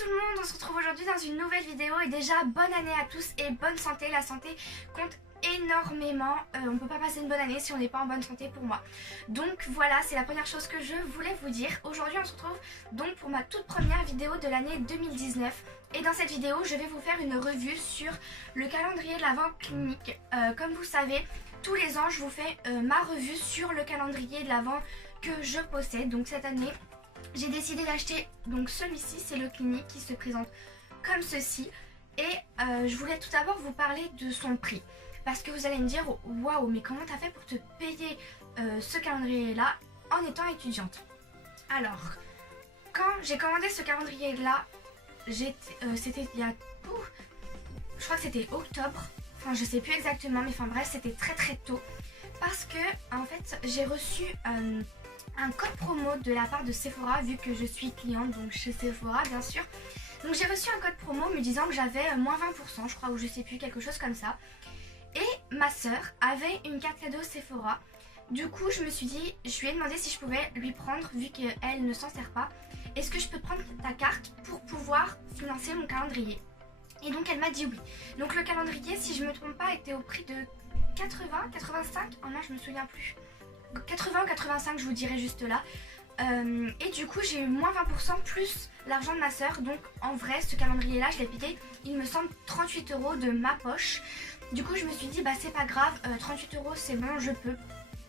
tout le monde, on se retrouve aujourd'hui dans une nouvelle vidéo et déjà bonne année à tous et bonne santé. La santé compte énormément, on peut pas passer une bonne année si on n'est pas en bonne santé pour moi. Donc voilà, c'est la première chose que je voulais vous dire. Aujourd'hui on se retrouve donc pour ma toute première vidéo de l'année 2019 et dans cette vidéo je vais vous faire une revue sur le calendrier de l'Avent clinique. Comme vous savez, tous les ans je vous fais ma revue sur le calendrier de l'Avent que je possède. Donc cette année j'ai décidé d'acheter donc celui-ci, c'est le clinique qui se présente comme ceci. Et je voulais tout d'abord vous parler de son prix. Parce que vous allez me dire, waouh, mais comment t'as fait pour te payer ce calendrier-là en étant étudiante? Alors, quand j'ai commandé ce calendrier-là, c'était il y a... je crois que c'était octobre. Enfin, je sais plus exactement, mais enfin bref, c'était très très tôt. Parce que, en fait, j'ai reçu... un code promo de la part de Sephora, vu que je suis cliente donc chez Sephora bien sûr. Donc j'ai reçu un code promo me disant que j'avais moins 20% je crois, ou je sais plus, quelque chose comme ça. Et ma soeur avait une carte cadeau Sephora. Du coup je me suis dit, je lui ai demandé si je pouvais lui prendre, vu qu'elle ne s'en sert pas. Est-ce que je peux te prendre ta carte pour pouvoir financer mon calendrier? Et donc elle m'a dit oui. Donc le calendrier, si je me trompe pas, était au prix de 80, 85, oh non je me souviens plus. 80 ou 85, je vous dirai juste là. Et du coup j'ai eu moins 20% plus l'argent de ma soeur. Donc en vrai ce calendrier là je l'ai payé, il me semble 38 € de ma poche. Du coup je me suis dit bah c'est pas grave, 38 € c'est bon, je peux.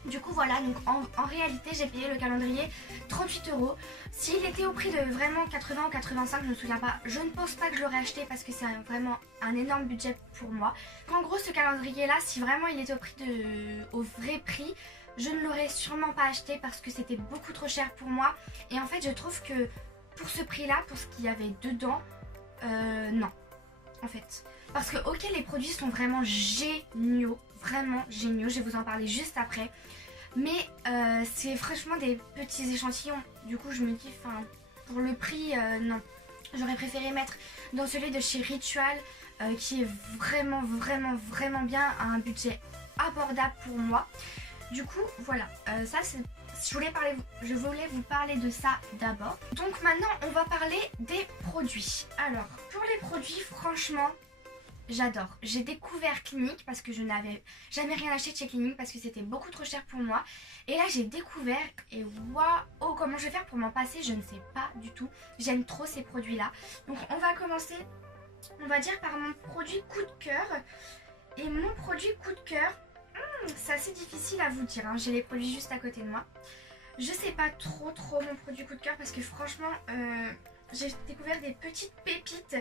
Du coup voilà, donc en réalité j'ai payé le calendrier 38 €. S'il était au prix de vraiment 80 ou 85, je ne me souviens pas, je ne pense pas que je l'aurais acheté parce que c'est vraiment un énorme budget pour moi. En gros ce calendrier là, si vraiment il était au vrai prix, je ne l'aurais sûrement pas acheté parce que c'était beaucoup trop cher pour moi. Et en fait je trouve que pour ce prix là, pour ce qu'il y avait dedans, non en fait. Parce que ok, les produits sont vraiment géniaux, je vais vous en parler juste après. Mais c'est franchement des petits échantillons. Du coup je me dis, enfin pour le prix, non. J'aurais préféré mettre dans celui de chez Ritual qui est vraiment bien, à un budget abordable pour moi. Du coup voilà, ça c'est... Je voulais vous parler de ça d'abord. Donc maintenant on va parler des produits. Alors pour les produits, franchement j'adore. J'ai découvert Clinique parce que je n'avais jamais rien acheté de chez Clinique parce que c'était beaucoup trop cher pour moi. Et là j'ai découvert et waouh, comment je vais faire pour m'en passer, je ne sais pas du tout. J'aime trop ces produits là. Donc on va commencer, on va dire, par mon produit coup de cœur. Et mon produit coup de cœur, c'est assez difficile à vous dire, hein. J'ai les produits juste à côté de moi. Je sais pas trop mon produit coup de cœur parce que franchement j'ai découvert des petites pépites.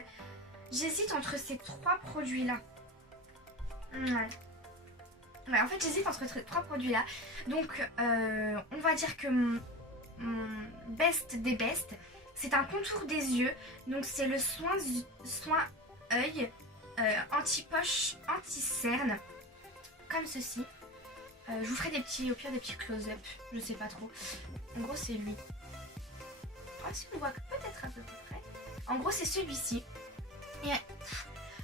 J'hésite entre ces trois produits là. Ouais, en fait j'hésite entre ces trois produits là. Donc on va dire que mon best des best, c'est un contour des yeux. Donc c'est le soin œil anti-poche, anti-cerne, comme ceci. Je vous ferai au pire des petits close-up, je sais pas trop. En gros c'est lui. Ah si, on voit peut-être un peu plus près. En gros c'est celui-ci. Et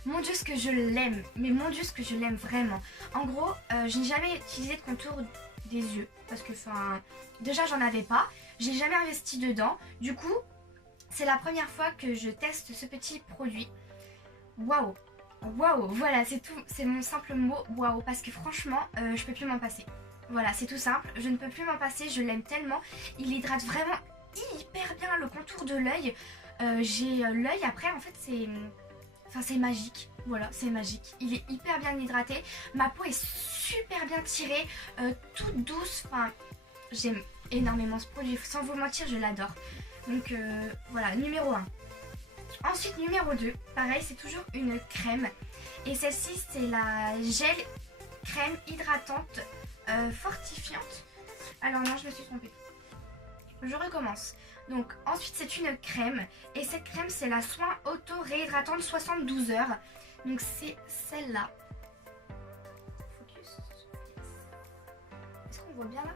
mon dieu ce que je l'aime, mais mon dieu ce que je l'aime vraiment. En gros je n'ai jamais utilisé de contour des yeux parce que enfin déjà j'en avais pas, j'ai jamais investi dedans. Du coup c'est la première fois que je teste ce petit produit. Waouh, waouh, voilà c'est tout, c'est mon simple mot waouh, parce que franchement je peux plus m'en passer. Voilà, c'est tout simple, je ne peux plus m'en passer, je l'aime tellement. Il hydrate vraiment hyper bien le contour de l'œil. J'ai l'œil après en fait c'est magique, voilà c'est magique. Il est hyper bien hydraté, ma peau est super bien tirée, toute douce, enfin j'aime énormément ce produit, sans vous mentir je l'adore. Donc voilà, numéro 1. Ensuite numéro 2, pareil c'est toujours une crème. Et celle-ci c'est la gel crème hydratante fortifiante. Alors non, je me suis trompée. Je recommence. Donc ensuite c'est une crème. Et cette crème c'est la soin auto réhydratante 72 heures. Donc c'est celle-là. Focus. Est-ce qu'on voit bien là?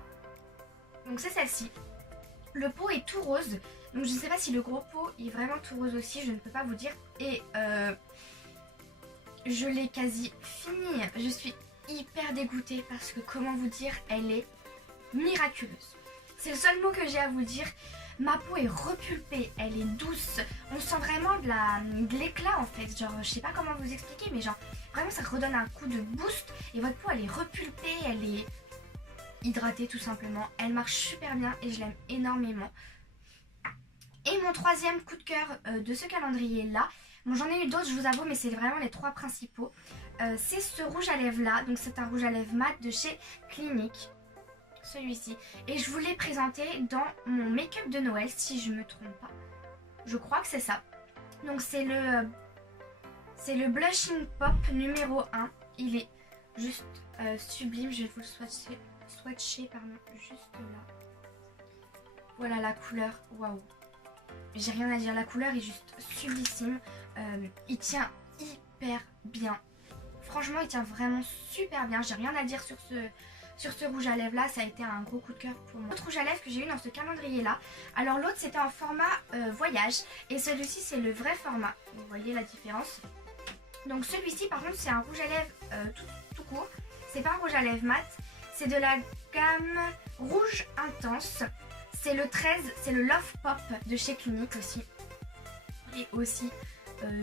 Donc c'est celle-ci. Le pot est tout rose. Donc je ne sais pas si le gros pot est vraiment tout rose aussi, je ne peux pas vous dire. Et je l'ai quasi fini. Je suis hyper dégoûtée parce que comment vous dire, elle est miraculeuse. C'est le seul mot que j'ai à vous dire. Ma peau est repulpée, elle est douce. on sent vraiment de l'éclat en fait. Genre je sais pas comment vous expliquer, mais genre vraiment ça redonne un coup de boost. Et votre peau elle est repulpée, elle est hydratée tout simplement. Elle marche super bien et je l'aime énormément. Et mon troisième coup de cœur de ce calendrier là, bon j'en ai eu d'autres je vous avoue, mais c'est vraiment les trois principaux. C'est ce rouge à lèvres là, donc c'est un rouge à lèvres mat de chez Clinique, celui-ci. Et je vous l'ai présenté dans mon make-up de Noël si je me trompe pas. Je crois que c'est ça. Donc c'est le Blushing Pop numéro 1. Il est juste sublime, je vais vous le swatcher pardon, juste là. Voilà la couleur, waouh. J'ai rien à dire, la couleur est juste sublissime. Il tient hyper bien. Franchement, il tient vraiment super bien. J'ai rien à dire sur ce rouge à lèvres là. Ça a été un gros coup de cœur pour moi. L'autre rouge à lèvres que j'ai eu dans ce calendrier là. Alors l'autre c'était en format voyage. Et celui-ci c'est le vrai format. Vous voyez la différence. Donc celui-ci par contre c'est un rouge à lèvres tout court. C'est pas un rouge à lèvres mat. C'est de la gamme rouge intense. C'est le 13, c'est le Love Pop de chez Clinique aussi. Et aussi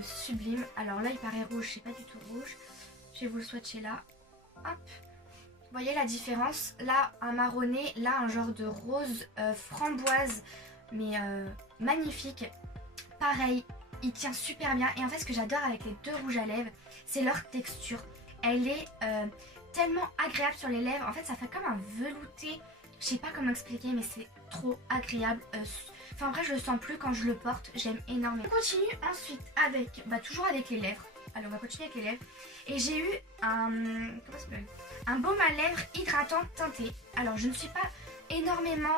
sublime. Alors là il paraît rouge, c'est pas du tout rouge. Je vais vous le swatcher là. Hop. Vous voyez la différence. Là un marronné, là un genre de rose framboise. Mais magnifique. Pareil, il tient super bien. Et en fait ce que j'adore avec les deux rouges à lèvres, c'est leur texture. Elle est tellement agréable sur les lèvres. En fait ça fait comme un velouté. Je sais pas comment expliquer mais c'est trop agréable. Enfin après je le sens plus quand je le porte. J'aime énormément. On continue ensuite avec, toujours avec les lèvres. Alors on va continuer avec les lèvres. Et j'ai eu un baume à lèvres hydratant teinté. Alors je ne suis pas énormément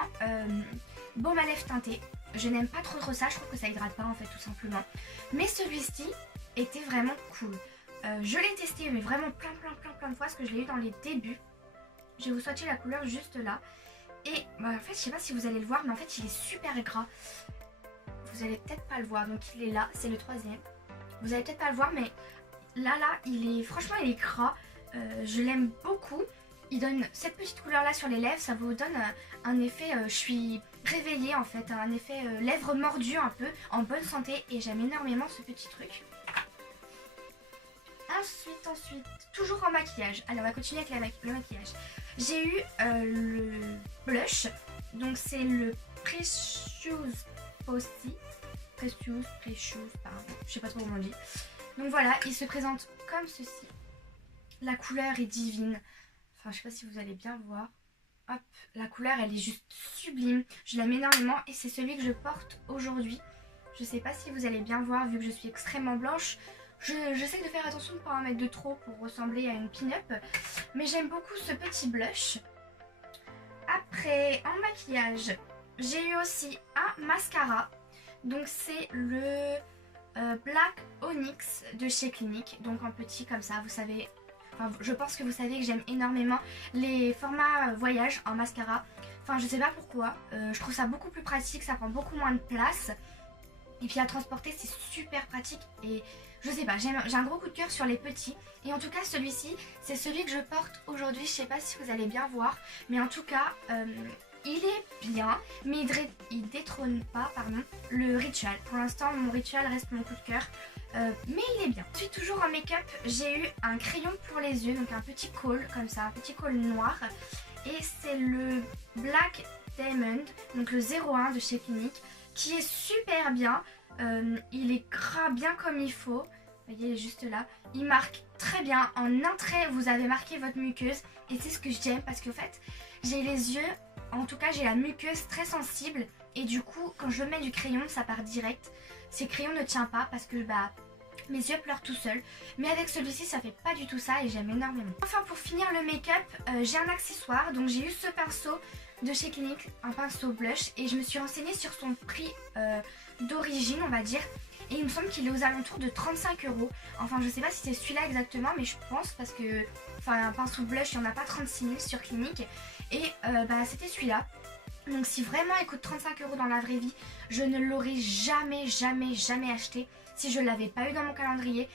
baume à lèvres teinté. Je n'aime pas trop ça. Je trouve que ça hydrate pas en fait tout simplement. Mais celui-ci était vraiment cool. Je l'ai testé mais vraiment plein de fois parce que je l'ai eu dans les débuts. Je vais vous swatcher la couleur juste là. Et en fait je sais pas si vous allez le voir mais en fait il est super gras. Vous allez peut-être pas le voir donc il est là, c'est le troisième. Vous allez peut-être pas le voir mais là il est franchement il est gras. Je l'aime beaucoup. Il donne cette petite couleur là sur les lèvres. Ça vous donne un effet je suis réveillée en fait. Un effet lèvres mordues un peu en bonne santé. Et j'aime énormément ce petit truc. Ensuite, toujours en maquillage. Alors on va continuer avec le maquillage. J'ai eu le blush. Donc c'est le Precious Posty. Precious, pardon. Je sais pas trop comment on dit. Donc voilà, il se présente comme ceci. La couleur est divine. Enfin, je sais pas si vous allez bien voir. Hop, la couleur elle est juste sublime. Je l'aime énormément et c'est celui que je porte aujourd'hui. Je sais pas si vous allez bien voir vu que je suis extrêmement blanche. J'essaie de faire attention de ne pas en mettre de trop pour ressembler à une pin-up. Mais j'aime beaucoup ce petit blush. Après, en maquillage, j'ai eu aussi un mascara. Donc c'est le Black Onyx de chez Clinique. Donc en petit comme ça, vous savez. Enfin, je pense que vous savez que j'aime énormément les formats voyage en mascara. Enfin, je sais pas pourquoi. Je trouve ça beaucoup plus pratique, ça prend beaucoup moins de place. Et puis à transporter, c'est super pratique. Et je sais pas, j'ai un gros coup de cœur sur les petits. Et en tout cas, celui-ci, c'est celui que je porte aujourd'hui. Je sais pas si vous allez bien voir. Mais en tout cas, il est bien. Mais il détrône pas, pardon, le Ritual. Pour l'instant, mon Ritual reste mon coup de cœur. Mais il est bien. Ensuite, toujours en make-up, j'ai eu un crayon pour les yeux. Donc un petit col comme ça, un petit col noir. Et c'est le Black Diamond, donc le 01 de chez Clinique, qui est super bien. Il est gras bien comme il faut. Vous voyez, il est juste là. Il marque très bien. En un trait, vous avez marqué votre muqueuse. Et c'est ce que j'aime parce qu'en fait, j'ai les yeux, en tout cas, j'ai la muqueuse très sensible. Et du coup, quand je mets du crayon, ça part direct. Ces crayons ne tiennent pas parce que mes yeux pleurent tout seuls. Mais avec celui-ci, ça fait pas du tout ça et j'aime énormément. Enfin, pour finir le make-up, j'ai un accessoire. Donc j'ai eu ce pinceau de chez Clinique, un pinceau blush. Et je me suis renseignée sur son prix d'origine, on va dire. Et il me semble qu'il est aux alentours de 35 €. Enfin, je sais pas si c'est celui-là exactement, mais je pense parce que, enfin, un pinceau blush, il n'y en a pas 36 000 sur Clinique. Et c'était celui-là. Donc si vraiment il coûte 35 € dans la vraie vie, je ne l'aurais jamais acheté si je ne l'avais pas eu dans mon calendrier.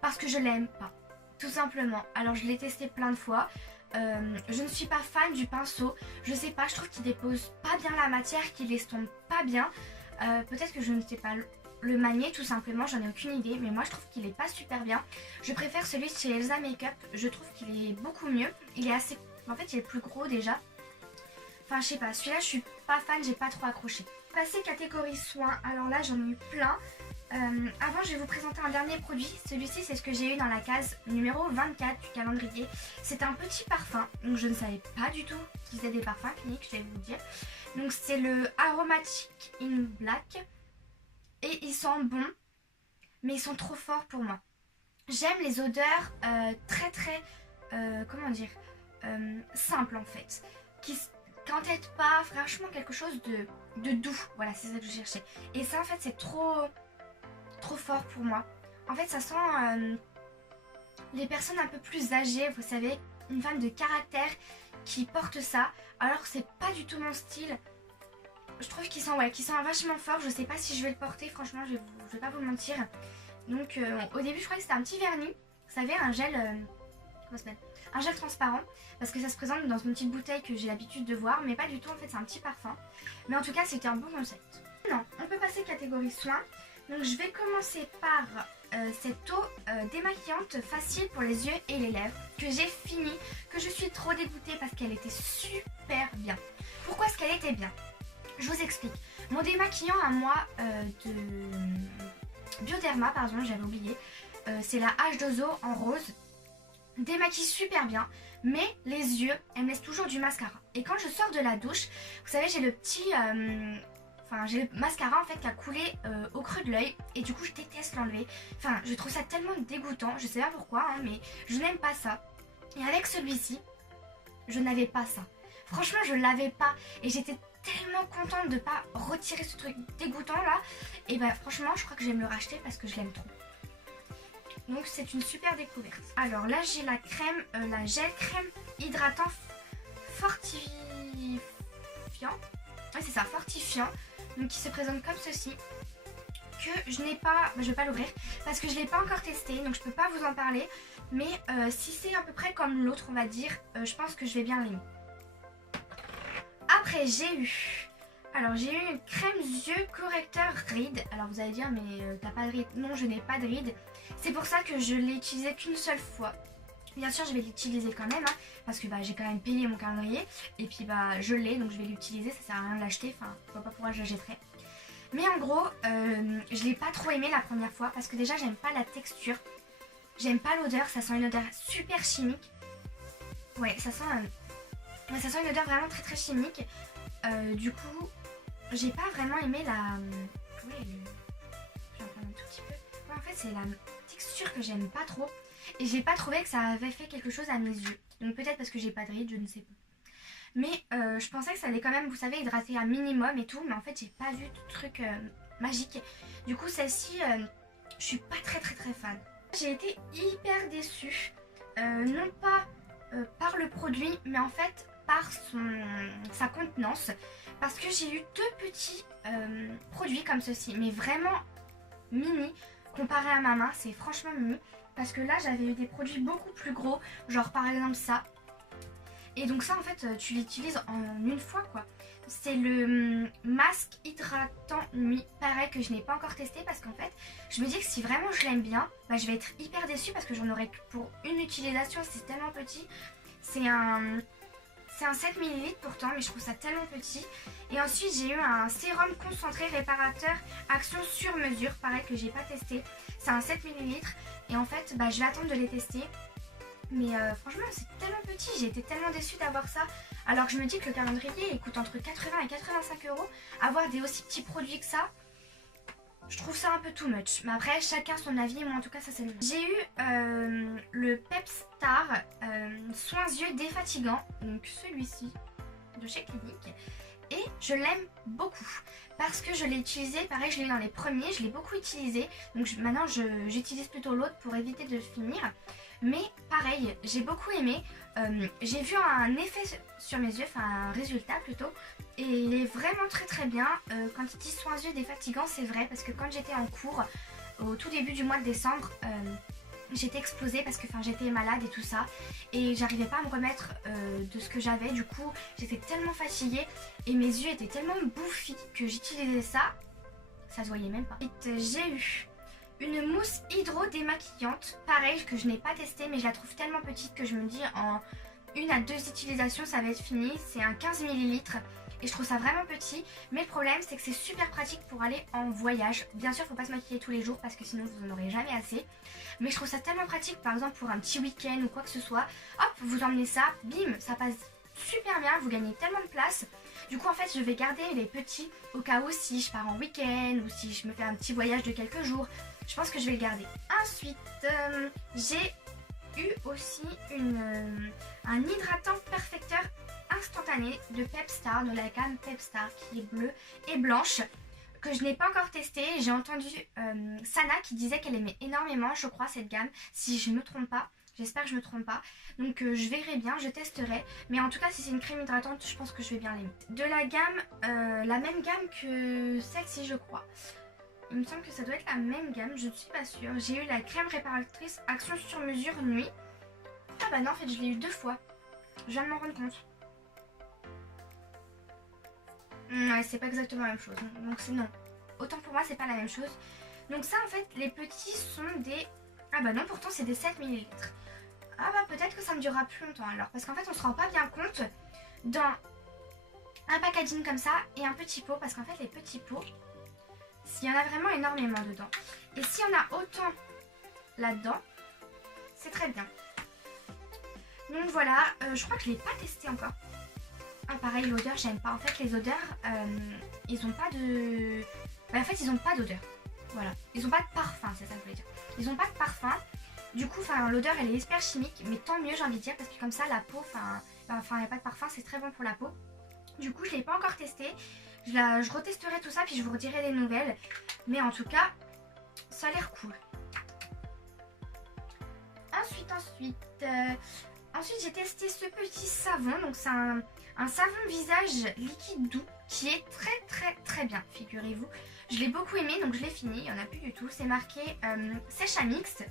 Parce que je l'aime pas, tout simplement. Alors je l'ai testé plein de fois. Je ne suis pas fan du pinceau. Je sais pas, je trouve qu'il dépose pas bien la matière, qu'il estompe pas bien. Peut-être que je ne sais pas le manier tout simplement, j'en ai aucune idée, mais moi je trouve qu'il est pas super bien. Je préfère celui de chez Elsa Makeup, je trouve qu'il est beaucoup mieux. Il est assez... En fait il est plus gros déjà. Enfin je sais pas, celui-là je suis pas fan, j'ai pas trop accroché. Passer catégorie soins, alors là j'en ai eu plein. Avant je vais vous présenter un dernier produit, celui-ci c'est ce que j'ai eu dans la case numéro 24 du calendrier. C'est un petit parfum, donc je ne savais pas du tout qu'ils faisaient des parfums cliniques, je vais vous dire. Donc c'est le Aromatic in Black et il sent bon, mais ils sont trop forts pour moi. J'aime les odeurs comment dire, simples en fait, qui n'entêtent pas, franchement quelque chose de doux, voilà c'est ça que je cherchais. Et ça en fait c'est trop fort pour moi. En fait ça sent les personnes un peu plus âgées, vous savez, une femme de caractère qui porte ça, alors que c'est pas du tout mon style. Je trouve qu'il sent vachement fort, je sais pas si je vais le porter, franchement je vais pas vous mentir. Donc au début je croyais que c'était un petit vernis, vous savez un gel, comment ça s'appelle, un gel transparent, parce que ça se présente dans une petite bouteille que j'ai l'habitude de voir, mais pas du tout en fait c'est un petit parfum. Mais en tout cas c'était un bon concept. Non, on peut passer catégorie soins. Donc je vais commencer par cette eau démaquillante facile pour les yeux et les lèvres que j'ai fini, que je suis trop dégoûtée parce qu'elle était super bien. Pourquoi est-ce qu'elle était bien? Je vous explique. Mon démaquillant à moi de Bioderma, pardon, j'avais oublié, c'est la H2O en rose. Démaquille super bien, mais les yeux, elle me laisse toujours du mascara. Et quand je sors de la douche, vous savez j'ai le petit... j'ai le mascara en fait qui a coulé au creux de l'œil et du coup je déteste l'enlever. Enfin je trouve ça tellement dégoûtant, je sais pas pourquoi hein, mais je n'aime pas ça. Et avec celui-ci, je n'avais pas ça. Franchement je l'avais pas et j'étais tellement contente de pas retirer ce truc dégoûtant là. Et bah franchement je crois que je vais me le racheter parce que je l'aime trop. Donc c'est une super découverte. Alors là j'ai la crème, la gel crème hydratant fortifiant. Ouais c'est ça, fortifiant. Donc qui se présente comme ceci, que je n'ai pas, je vais pas l'ouvrir parce que je l'ai pas encore testé donc je peux pas vous en parler, mais si c'est à peu près comme l'autre on va dire, je pense que je vais bien l'aimer. Après j'ai eu une crème yeux correcteur rides. Alors vous allez dire mais t'as pas de rides? Non je n'ai pas de rides, c'est pour ça que je l'ai utilisé qu'une seule fois. Bien sûr je vais l'utiliser quand même hein, parce que j'ai quand même payé mon calendrier et puis je l'ai donc je vais l'utiliser, ça sert à rien de l'acheter, enfin je vois pas pourquoi je la jetterais. Mais en gros je l'ai pas trop aimé la première fois parce que déjà j'aime pas la texture, j'aime pas l'odeur, ça sent une odeur super chimique. Ouais ça sent une odeur vraiment très chimique. Du coup j'ai pas vraiment aimé la... Ouais, j'en prends un tout petit peu. Ouais, en fait c'est la texture que j'aime pas trop. Et j'ai pas trouvé que ça avait fait quelque chose à mes yeux. Donc peut-être parce que j'ai pas de rides, je ne sais pas. Mais je pensais que ça allait quand même, vous savez, hydrater un minimum et tout. Mais en fait j'ai pas vu de truc magique. Du coup celle-ci, je suis pas très fan. J'ai été hyper déçue. Non pas par le produit, mais en fait par sa contenance. Parce que j'ai eu deux petits produits comme ceci. Mais vraiment mini. Comparé à ma main, c'est franchement mini. Parce que là j'avais eu des produits beaucoup plus gros, genre par exemple ça. Et donc ça en fait tu l'utilises en une fois quoi. C'est le masque hydratant nuit, pareil que je n'ai pas encore testé parce qu'en fait je me dis que si vraiment je l'aime bien, je vais être hyper déçue parce que j'en aurai que pour une utilisation, c'est tellement petit. C'est un 7 ml pourtant mais je trouve ça tellement petit. Et ensuite j'ai eu un sérum concentré réparateur action sur mesure, pareil que j'ai pas testé. C'est un 7 ml. Et en fait, je vais attendre de les tester. Mais franchement, c'est tellement petit. J'ai été tellement déçue d'avoir ça. Alors que je me dis que le calendrier, il coûte entre 80 et 85 €. Avoir des aussi petits produits que ça, je trouve ça un peu too much. Mais après, chacun son avis. Moi, en tout cas, ça c'est le mien. J'ai eu le Pepstar soins yeux défatigant. Donc celui-ci, de chez Clinique. Et je l'aime beaucoup parce que je l'ai utilisé, pareil je l'ai eu dans les premiers, je l'ai beaucoup utilisé. Donc maintenant j'utilise plutôt l'autre pour éviter de finir. Mais pareil, j'ai beaucoup aimé. J'ai vu un effet sur mes yeux, enfin un résultat plutôt. Et il est vraiment très bien. Quand il dit soins yeux défatigants, c'est vrai parce que quand j'étais en cours, au tout début du mois de décembre, j'étais explosée parce que j'étais malade et tout ça et j'arrivais pas à me remettre de ce que j'avais. Du coup j'étais tellement fatiguée et mes yeux étaient tellement bouffis que j'utilisais ça. ça se voyait même pas. J'ai eu une mousse hydro démaquillante, pareil que je n'ai pas testée mais je la trouve tellement petite que je me dis en 1 à 2 utilisations ça va être fini. C'est un 15 ml et je trouve ça vraiment petit, mais le problème c'est que c'est super pratique pour aller en voyage. Bien sûr faut pas se maquiller tous les jours parce que sinon vous en aurez jamais assez, mais je trouve ça tellement pratique par exemple pour un petit week-end ou quoi que ce soit. Hop, vous emmenez ça, bim, ça passe super bien, vous gagnez tellement de place. Du coup en fait je vais garder les petits au cas où si je pars en week-end ou si je me fais un petit voyage de quelques jours. Je pense que je vais le garder. Ensuite j'ai eu aussi un hydratant perfecteur instantané de Pepstar, de la gamme Pepstar qui est bleue et blanche, que je n'ai pas encore testé. J'ai entendu Sana qui disait qu'elle aimait énormément, je crois, cette gamme, si je ne me trompe pas. J'espère que je me trompe pas. Donc je verrai bien, je testerai. Mais en tout cas, si c'est une crème hydratante, je pense que je vais bien l'aimer. De la gamme, la même gamme que celle-ci, je crois. Il me semble que ça doit être la même gamme, je ne suis pas sûre. J'ai eu la crème réparatrice Action sur mesure nuit. Ah bah non, en fait, je l'ai eu 2 fois. Je viens de m'en rendre compte. Ouais, c'est pas exactement la même chose. Donc c'est non. Autant pour moi, c'est pas la même chose. Donc ça, en fait, les petits sont des... Ah bah non, pourtant, c'est des 7 ml. Ah bah peut-être que ça me durera plus longtemps alors. Parce qu'en fait, on se rend pas bien compte dans un packaging comme ça et un petit pot. Parce qu'en fait, les petits pots, s'il y en a vraiment énormément dedans. Et s'il y en a autant là-dedans, c'est très bien. Donc voilà, je crois que je l'ai pas testé encore. Ah pareil, l'odeur, j'aime pas. En fait, les odeurs, ils ont pas de... Bah, en fait, ils ont pas d'odeur. Voilà. Ils ont pas de parfum, c'est ça que je voulais dire. Ils ont pas de parfum. Du coup, l'odeur, elle est hyper chimique. Mais tant mieux, j'ai envie de dire, parce que comme ça, la peau, il n'y a pas de parfum, c'est très bon pour la peau. Du coup, je l'ai pas encore testé. Je retesterai tout ça, puis je vous redirai des nouvelles. Mais en tout cas, ça a l'air cool. Ensuite, j'ai testé ce petit savon. Donc, c'est un savon visage liquide doux qui est très bien, figurez-vous. Je l'ai beaucoup aimé, donc je l'ai fini. Il n'y en a plus du tout. C'est marqué sèche à mixte.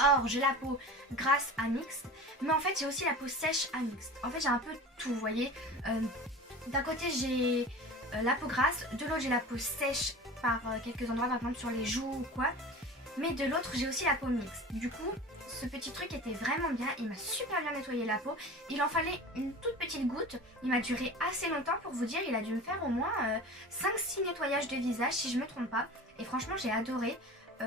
Or, j'ai la peau grasse à mixte. Mais en fait, j'ai aussi la peau sèche à mixte. En fait, j'ai un peu tout, vous voyez. D'un côté, j'ai la peau grasse. De l'autre, j'ai la peau sèche par quelques endroits, par exemple sur les joues ou quoi. Mais de l'autre, j'ai aussi la peau mixte. Du coup, ce petit truc était vraiment bien. Il m'a super bien nettoyé la peau. Il en fallait une toute petite goutte. Il m'a duré assez longtemps pour vous dire. Il a dû me faire au moins 5-6 nettoyages de visage si je ne me trompe pas. Et franchement, j'ai adoré.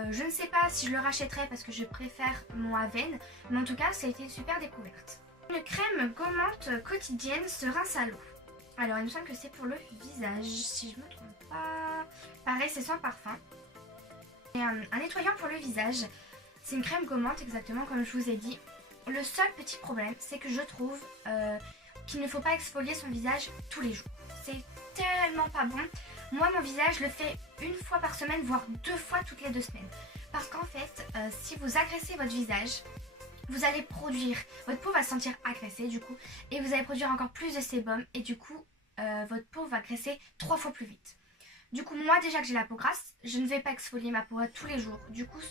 Je ne sais pas si je le rachèterai parce que je préfère mon Aven. Mais en tout cas, ça a été une super découverte. Une crème gommante quotidienne se rince à l'eau. Alors, il me semble que c'est pour le visage. Si je ne me trompe pas. Pareil, c'est sans parfum. Et un nettoyant pour le visage. C'est une crème gommante exactement comme je vous ai dit. Le seul petit problème, c'est que je trouve qu'il ne faut pas exfolier son visage tous les jours. C'est tellement pas bon. Moi, mon visage, je le fais 1 fois par semaine, voire 2 fois toutes les 2 semaines. Parce qu'en fait, si vous agressez votre visage, vous allez produire, votre peau va se sentir agressée du coup, et vous allez produire encore plus de sébum, et du coup, votre peau va graisser 3 fois plus vite. Du coup, moi déjà que j'ai la peau grasse, je ne vais pas exfolier ma peau tous les jours. Du coup,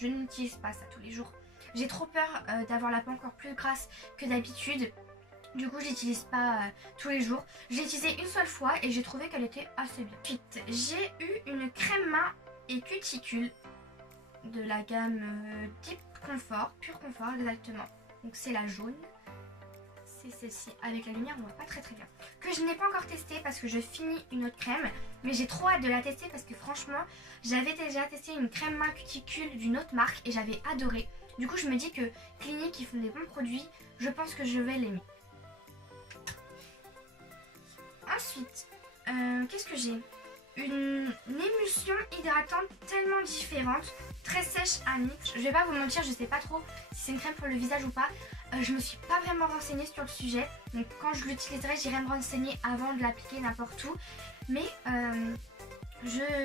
je n'utilise pas ça tous les jours. J'ai trop peur d'avoir la peau encore plus grasse que d'habitude. Du coup, je l'utilise pas tous les jours. Je l'ai utilisée une seule fois et j'ai trouvé qu'elle était assez bien. Ensuite, j'ai eu une crème main et cuticule de la gamme Deep Confort, Pure Confort exactement. Donc c'est la jaune. C'est celle-ci. Avec la lumière, on voit pas très bien. Que je n'ai pas encore testé parce que je finis une autre crème. Mais j'ai trop hâte de la tester parce que franchement, j'avais déjà testé une crème main cuticule d'une autre marque et j'avais adoré. Du coup, je me dis que Clinique, ils font des bons produits. Je pense que je vais l'aimer. Ensuite, qu'est-ce que j'ai? Une émulsion hydratante tellement différente, très sèche à mix. Je vais pas vous mentir, je sais pas trop si c'est une crème pour le visage ou pas. Je me suis pas vraiment renseignée sur le sujet. Donc quand je l'utiliserai, j'irai me renseigner avant de l'appliquer n'importe où. Mais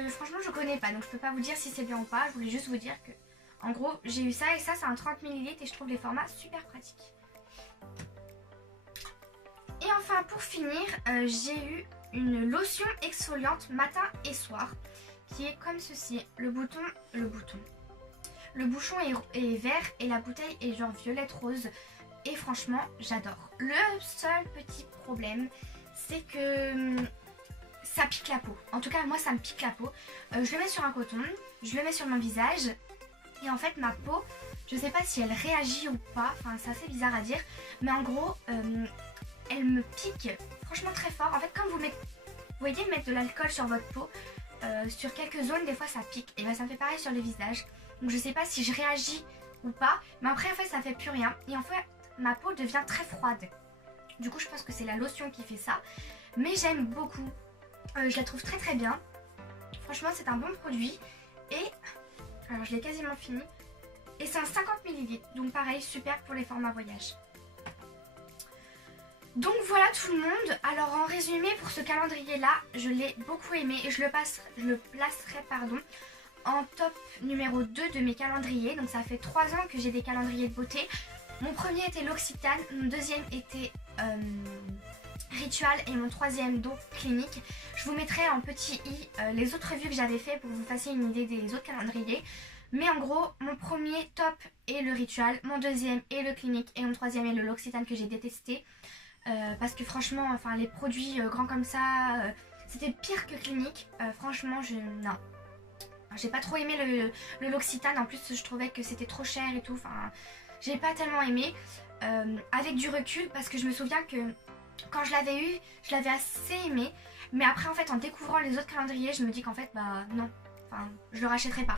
franchement, je connais pas. Donc je peux pas vous dire si c'est bien ou pas. Je voulais juste vous dire que, en gros, j'ai eu ça et ça, c'est un 30 ml et je trouve les formats super pratiques. Et enfin, pour finir, j'ai eu une lotion exfoliante matin et soir qui est comme ceci. Le bouchon est vert et la bouteille est genre violette rose et franchement j'adore. Le seul petit problème, c'est que ça pique la peau. En tout cas moi ça me pique la peau. Je le mets sur un coton, je le mets sur mon visage et en fait ma peau, je sais pas si elle réagit ou pas, enfin c'est assez bizarre à dire, mais en gros elle me pique franchement très fort. En fait comme vous voyez mettre de l'alcool sur votre peau, sur quelques zones des fois ça pique, et ben ça me fait pareil sur le visage. Donc je sais pas si je réagis ou pas, mais après en fait ça fait plus rien et en fait ma peau devient très froide. Du coup je pense que c'est la lotion qui fait ça, mais j'aime beaucoup. Je la trouve très très bien. Franchement c'est un bon produit. Et alors je l'ai quasiment fini. Et c'est un 50 ml. Donc pareil, super pour les formats voyage. Donc voilà tout le monde. Alors en résumé pour ce calendrier là, je l'ai beaucoup aimé. Et je le placerai en top numéro 2 de mes calendriers. Donc ça fait 3 ans que j'ai des calendriers de beauté. Mon premier était l'Occitane. Mon deuxième était... Ritual et mon troisième donc Clinique. Je vous mettrai en petit i les autres revues que j'avais fait pour que vous fassiez une idée des autres calendriers. Mais en gros mon premier top est le Ritual, mon deuxième est le Clinique et mon troisième est le L'Occitane que j'ai détesté. Parce que franchement enfin les produits grands comme ça c'était pire que Clinique. Franchement non. J'ai pas trop aimé le L'Occitane, en plus je trouvais que c'était trop cher et tout. Enfin j'ai pas tellement aimé. Avec du recul parce que je me souviens que quand je l'avais eu, je l'avais assez aimé. Mais après en fait en découvrant les autres calendriers, je me dis qu'en fait bah non, enfin je le rachèterai pas.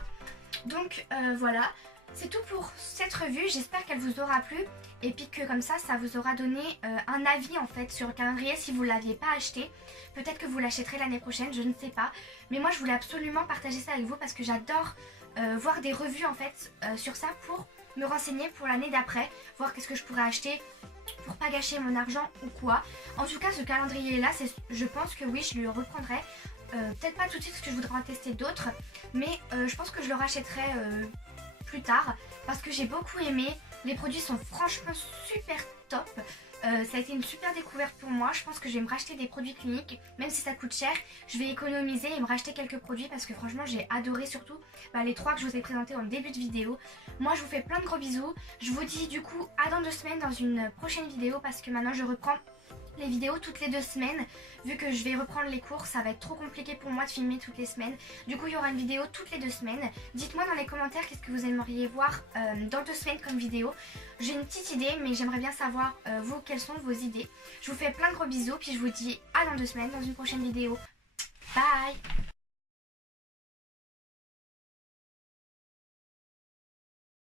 Donc voilà, c'est tout pour cette revue. J'espère qu'elle vous aura plu. Et puis que comme ça vous aura donné un avis en fait sur le calendrier si vous ne l'aviez pas acheté. Peut-être que vous l'achèterez l'année prochaine, je ne sais pas. Mais moi je voulais absolument partager ça avec vous parce que j'adore voir des revues en fait sur ça pour me renseigner pour l'année d'après. Voir qu'est-ce que je pourrais acheter pour pas gâcher mon argent ou quoi. En tout cas ce calendrier là, je pense que oui je le reprendrai. Peut-être pas tout de suite parce que je voudrais en tester d'autres. Mais je pense que je le rachèterai plus tard parce que j'ai beaucoup aimé. Les produits sont franchement super top. Ça a été une super découverte pour moi. Je pense que je vais me racheter des produits Clinique. Même si ça coûte cher, je vais économiser et me racheter quelques produits parce que franchement j'ai adoré surtout les 3 que je vous ai présentés en début de vidéo. Moi je vous fais plein de gros bisous. Je vous dis du coup à dans 2 semaines dans une prochaine vidéo parce que maintenant je reprends les vidéos toutes les 2 semaines. Vu que je vais reprendre les cours, ça va être trop compliqué pour moi de filmer toutes les semaines. Du coup il y aura une vidéo toutes les 2 semaines. Dites-moi dans les commentaires qu'est-ce que vous aimeriez voir dans 2 semaines comme vidéo. J'ai une petite idée mais j'aimerais bien savoir vous quelles sont vos idées. Je vous fais plein de gros bisous puis je vous dis à dans 2 semaines dans une prochaine vidéo. Bye.